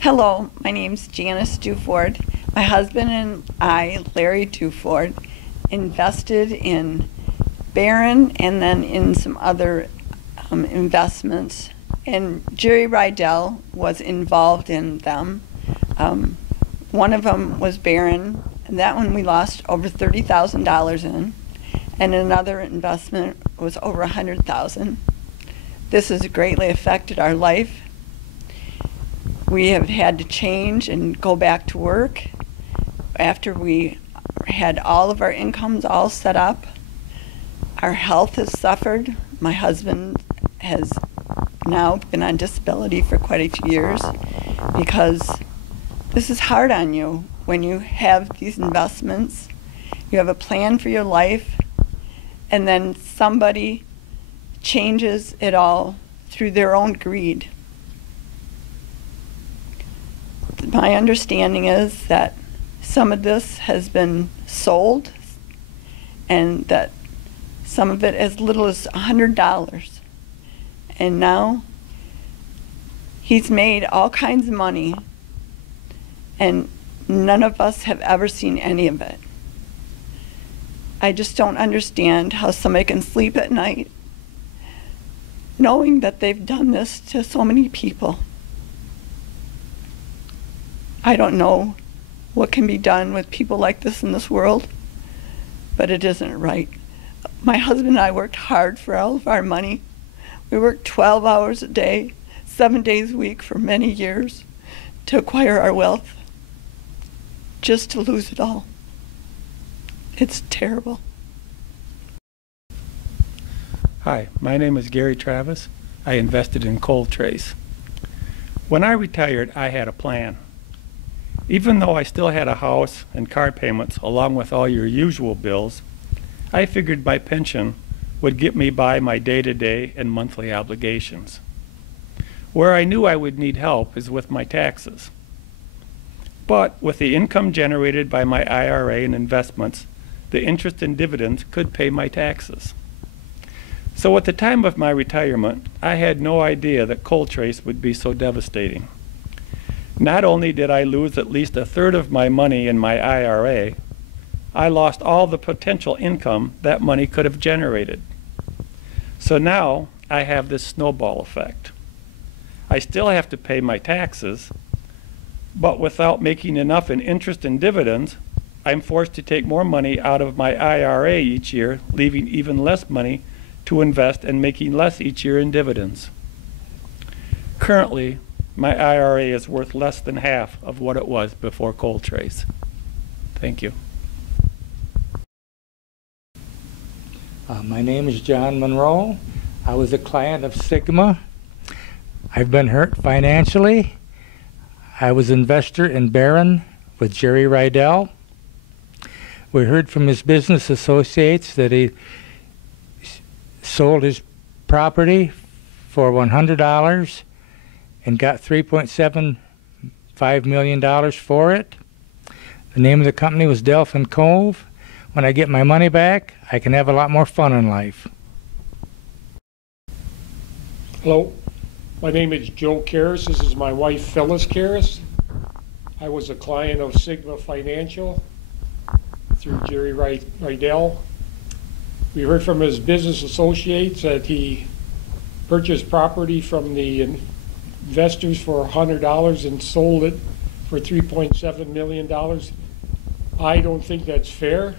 Hello, my name's Janice Duford. My husband and I, Larry Duford, invested in Barron and then in some other investments. And Jerry Rydell was involved in them. One of them was Barron, and that one we lost over $30,000 in. And another investment was over $100,000. This has greatly affected our life. We have had to change and go back to work after we had all of our incomes all set up. Our health has suffered. My husband has now been on disability for quite a few years because this is hard on you when you have these investments. You have a plan for your life, and then somebody changes it all through their own greed. My understanding is that some of this has been sold and that some of it as little as $100. And now he's made all kinds of money and none of us have ever seen any of it. I just don't understand how somebody can sleep at night knowing that they've done this to so many people. I don't know what can be done with people like this in this world, but it isn't right. My husband and I worked hard for all of our money. We worked 12 hours a day, 7 days a week for many years to acquire our wealth, just to lose it all. It's terrible. Hi, my name is Gary Travis. I invested in Coal Trace. When I retired, I had a plan. Even though I still had a house and car payments along with all your usual bills, I figured my pension would get me by my day-to-day and monthly obligations. Where I knew I would need help is with my taxes. But with the income generated by my IRA and investments, the interest and dividends could pay my taxes. So at the time of my retirement, I had no idea that Coal Trace would be so devastating. Not only did I lose at least a third of my money in my IRA, I lost all the potential income that money could have generated. So now I have this snowball effect. I still have to pay my taxes, but without making enough in interest and dividends, I'm forced to take more money out of my IRA each year, leaving even less money to invest and making less each year in dividends. Currently, my IRA is worth less than half of what it was before Coal Trace. Thank you. My name is John Munroe. I was a client of Sigma. I've been hurt financially. I was an investor in Barron with Jerry Rydell. We heard from his business associates that he sold his property for $100 and got $3.75 million for it. The name of the company was Delphin Cove. When I get my money back, I can have a lot more fun in life. Hello, my name is Joe Karras. This is my wife Phyllis Karras. I was a client of Sigma Financial through Jerry Rydell. We heard from his business associates that he purchased property from the investors for $100 and sold it for $3.7 million. I don't think that's fair.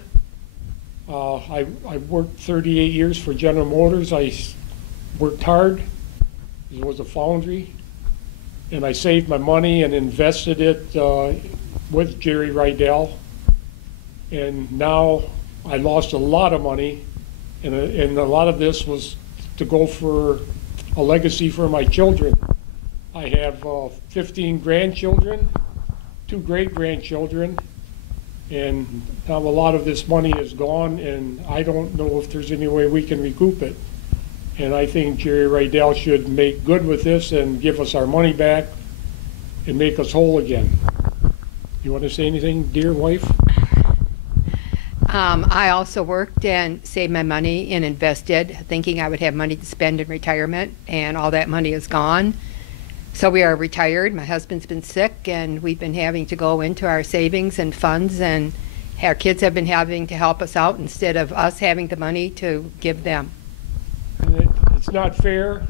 I worked 38 years for General Motors. I worked hard. It was a foundry. And I saved my money and invested it with Jerry Rydell. And now I lost a lot of money. And a lot of this was to go for a legacy for my children. I have 15 grandchildren, 2 great-grandchildren, and now a lot of this money is gone, and I don't know if there's any way we can recoup it. And I think Jerry Rydell should make good with this and give us our money back and make us whole again. You want to say anything, dear wife? I also worked and saved my money and invested, thinking I would have money to spend in retirement, and all that money is gone. So we are retired. My husband's been sick, and we've been having to go into our savings and funds, and our kids have been having to help us out instead of us having the money to give them. It's not fair.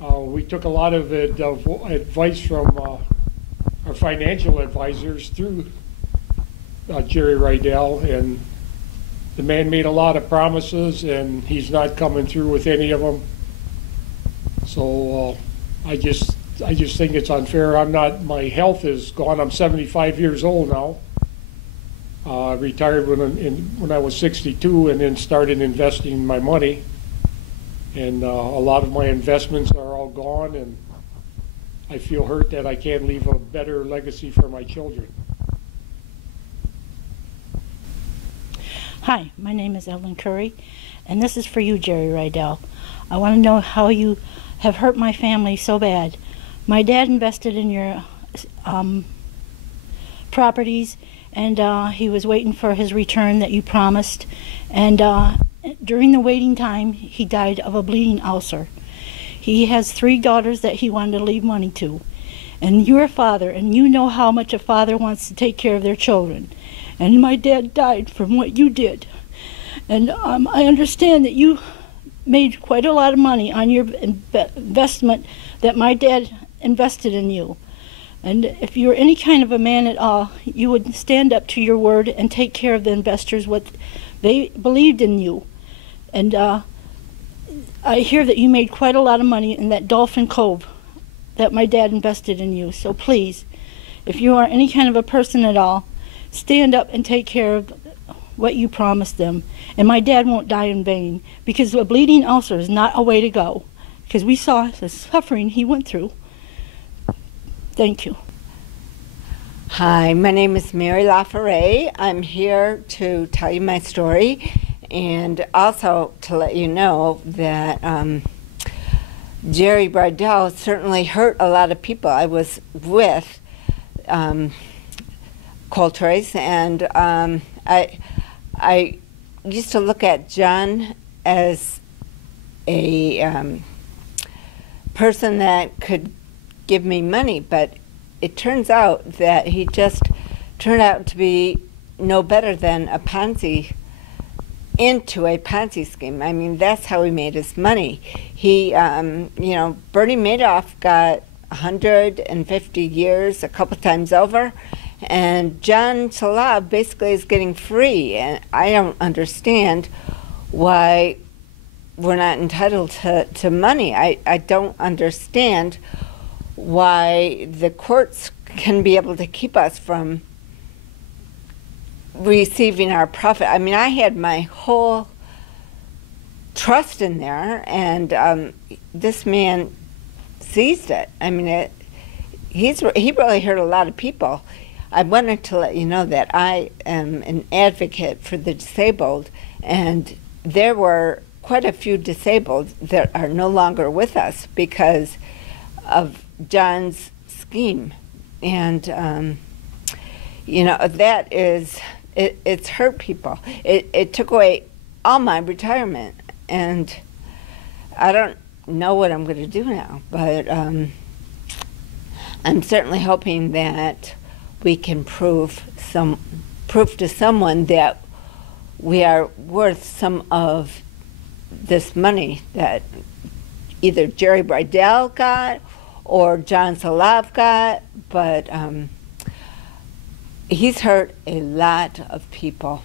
We took a lot of advice from our financial advisors through Jerry Rydell, and the man made a lot of promises, and he's not coming through with any of them. So I just think it's unfair. My health is gone. I'm 75 years old now. Retired when I was 62, and then started investing my money. And a lot of my investments are all gone, and I feel hurt that I can't leave a better legacy for my children. Hi, my name is Ellen Curry, and this is for you, Jerry Rydell. I want to know how you have hurt my family so bad. My dad invested in your properties, and he was waiting for his return that you promised, and during the waiting time, he died of a bleeding ulcer. He has 3 daughters that he wanted to leave money to. And you're a father, and you know how much a father wants to take care of their children. And my dad died from what you did. And I understand that you made quite a lot of money on your investment that my dad invested in you. And if you're any kind of a man at all, you would stand up to your word and take care of the investors, what they believed in you. And I hear that you made quite a lot of money in that Dolphin Cove that my dad invested in you. So please, if you are any kind of a person at all, stand up and take care of what you promised them. And my dad won't die in vain, because a bleeding ulcer is not a way to go, because we saw the suffering he went through. Thank you. Hi, my name is Mary LaForet. I'm here to tell you my story, and also to let you know that Jerry Rydell certainly hurt a lot of people. I was with Coltrace, and I used to look at John as a person that could give me money, but it turns out that he just turned out to be no better than a Ponzi into a Ponzi scheme. I mean, that's how he made his money. He, you know, Bernie Madoff got 150 years a couple times over, and John Salab basically is getting free, and I don't understand why we're not entitled to money. I don't understand why the courts can be able to keep us from receiving our profit. I mean, I had my whole trust in there, and this man seized it. I mean, he really hurt a lot of people. I wanted to let you know that I am an advocate for the disabled, and there were quite a few disabled that are no longer with us because of John's scheme. And you know, that is, it's hurt people. It took away all my retirement, and I don't know what I'm going to do now, but I'm certainly hoping that we can prove to someone that we are worth some of this money that either Jerry Rydell got or John Salab got, but he's hurt a lot of people.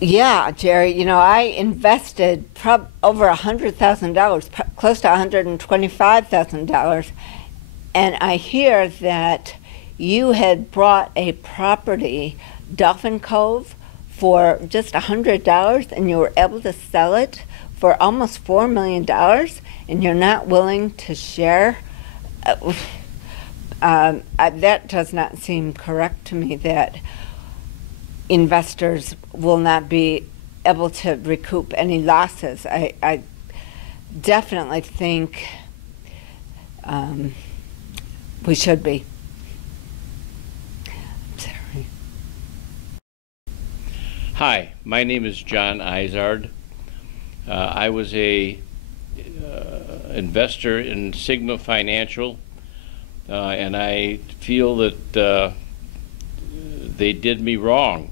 Yeah, Jerry, you know, I invested over $100,000, close to $125,000, and I hear that you had brought a property, Dolphin Cove, for just $100, and you were able to sell it for almost $4 million, and you're not willing to share. That does not seem correct to me, that investors will not be able to recoup any losses. I definitely think we should be. Sorry. Hi, my name is John Izod. I was an investor in Sigma Financial, and I feel that they did me wrong.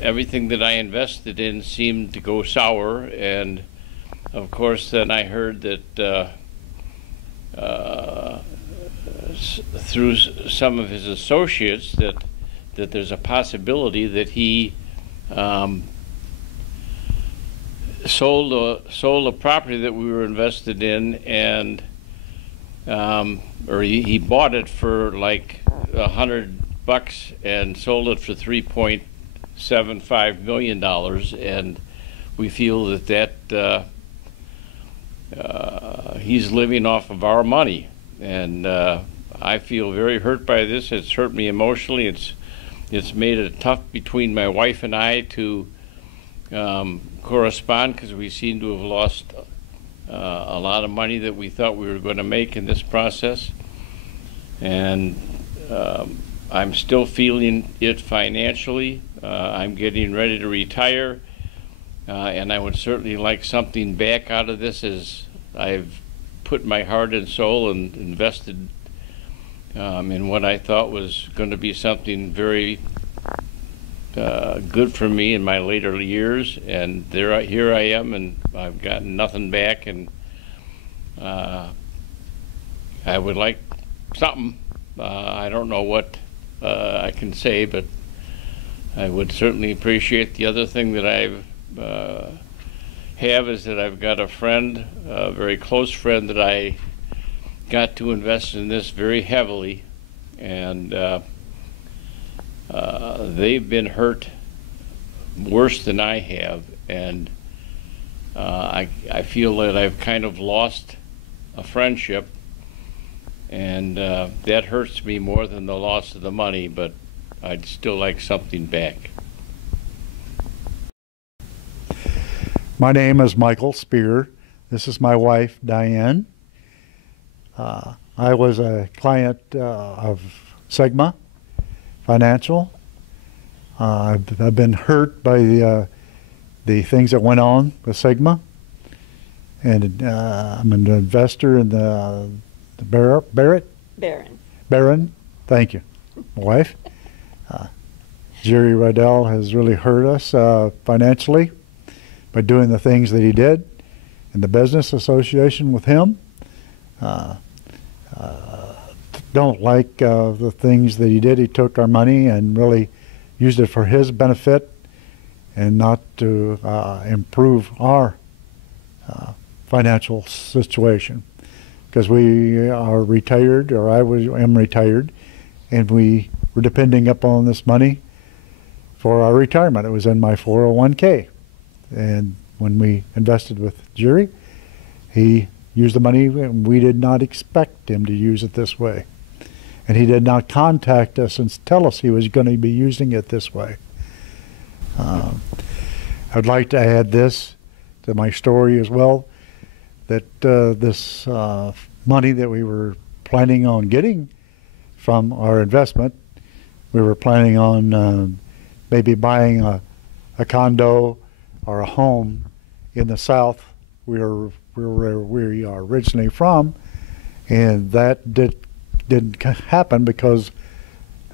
Everything that I invested in seemed to go sour, and of course then I heard that through some of his associates that there's a possibility that he sold a property that we were invested in, and or he bought it for like $100 and sold it for $3.75 million, and we feel that he's living off of our money, and I feel very hurt by this. It's hurt me emotionally. It's made it tough between my wife and I to correspond, because we seem to have lost a lot of money that we thought we were going to make in this process, and I'm still feeling it financially. I'm getting ready to retire, and I would certainly like something back out of this, as I've put my heart and soul and invested in what I thought was going to be something very good for me in my later years, and here I am, and I've gotten nothing back, and I would like something. I don't know what I can say, but I would certainly appreciate. The other thing that I have is that I've got a friend, a very close friend, that I got to invest in this very heavily, and they've been hurt worse than I have, and I feel that I've kind of lost a friendship, and that hurts me more than the loss of the money, but I'd still like something back. My name is Michael Speer. This is my wife, Diane. I was a client of Sigma Financial. I've been hurt by the things that went on with Sigma, and I'm an investor in the Barron. Thank you, my wife. Jerry Rydell has really hurt us financially by doing the things that he did in the business association with him. Don't like the things that he did. He took our money and really used it for his benefit and not to improve our financial situation, because we are retired, or am retired, and we were depending upon this money for our retirement. It was in my 401k, and when we invested with Jerry, he used the money, and we did not expect him to use it this way. And he did not contact us and tell us he was going to be using it this way. I'd like to add this to my story as well, that this money that we were planning on getting from our investment, we were planning on maybe buying a condo or a home in the South where we are originally from, and that didn't happen because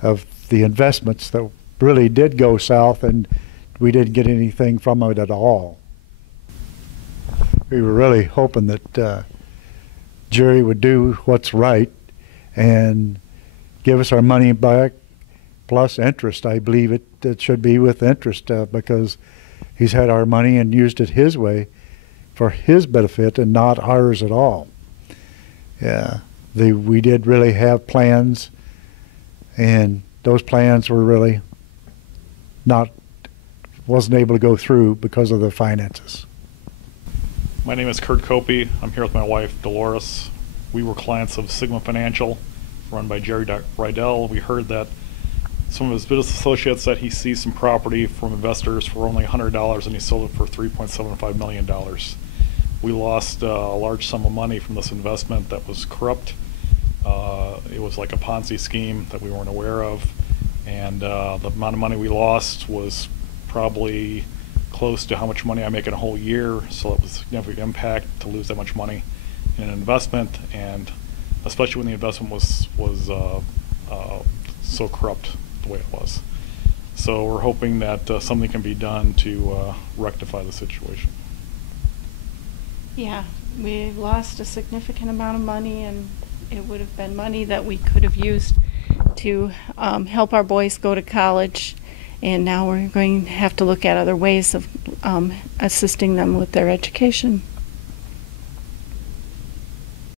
of the investments that really did go south, and we didn't get anything from it at all. We were really hoping that Jerry would do what's right and give us our money back plus interest. I believe it should be with interest, because he's had our money and used it his way for his benefit and not ours at all. Yeah, we did really have and those plans were really wasn't able to go through because of the finances. My name is Kurt Kopi. I'm here with my wife, Dolores. We were clients of Sigma Financial, run by Jerry Rydell. We heard that some of his business associates that he seized some property from investors for only $100, and he sold it for $3.75 million. We lost a large sum of money from this investment that was corrupt. It was like a Ponzi scheme that we weren't aware of, and the amount of money we lost was probably close close to how much money I make in a whole year, so it was a significant impact to lose that much money in an investment, and especially when the investment was so corrupt the way it was. So we're hoping that something can be done to rectify the situation. Yeah, we lost a significant amount of money, and it would have been money that we could have used to help our boys go to college, and now we're going to have to look at other ways of assisting them with their education.